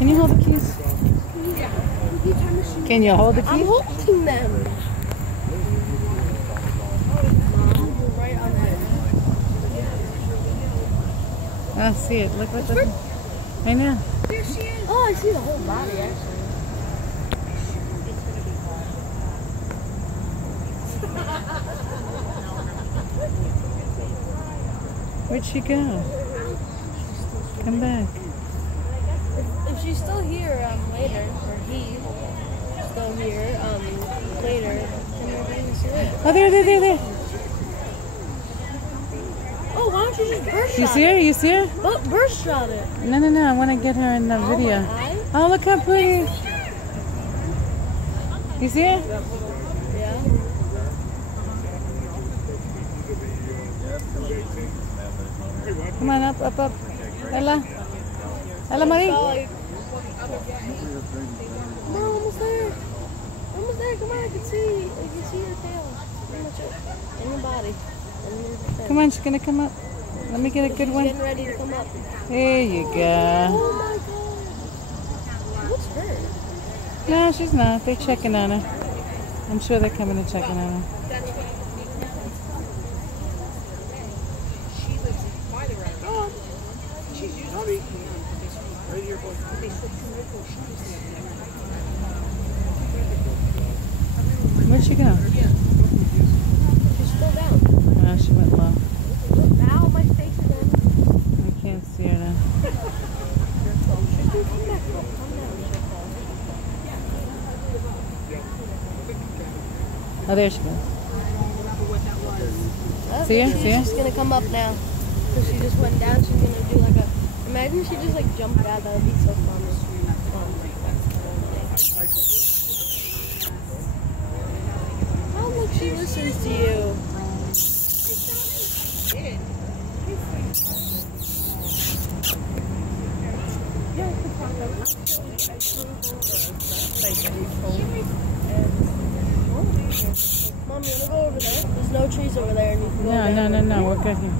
Can you hold the keys? Can you hold the keys? I'm holding them. Right on that. I see it. Look what the... I know. There she is. Oh, I see the whole body actually. Where'd she go? Come back. If she's still here later, or he's still here later, then we're going to see it. Oh, there. Oh, why don't you just burst shot You see her? You see her? But burst shot it. No. I want to get her in the video. Oh, look how pretty. You see her? Yeah. Come on, up. Ella, Marie. We're almost there. Almost there. Come on, I can see your tail. Pretty much it. And your body. And your fin. Come on, she's gonna come up. Let me get a good She's one. getting ready to come up. There you go. Oh my god. What's her? No, she's not. They're checking on her. I'm sure they're coming and checking on her. Where'd she go? She's still down. Oh, she went low. Ow, my face again. I can't see her now. She's gonna come back. Come down. Oh, there she goes. Oh, See her? She's gonna come up now. So she just went down. She's gonna do like a. Imagine she just like jumped out. That would be so fun. Oh look, she listens to you. Mom, you wanna go over there? There's no trees over there, and you can go down. No. We're good here.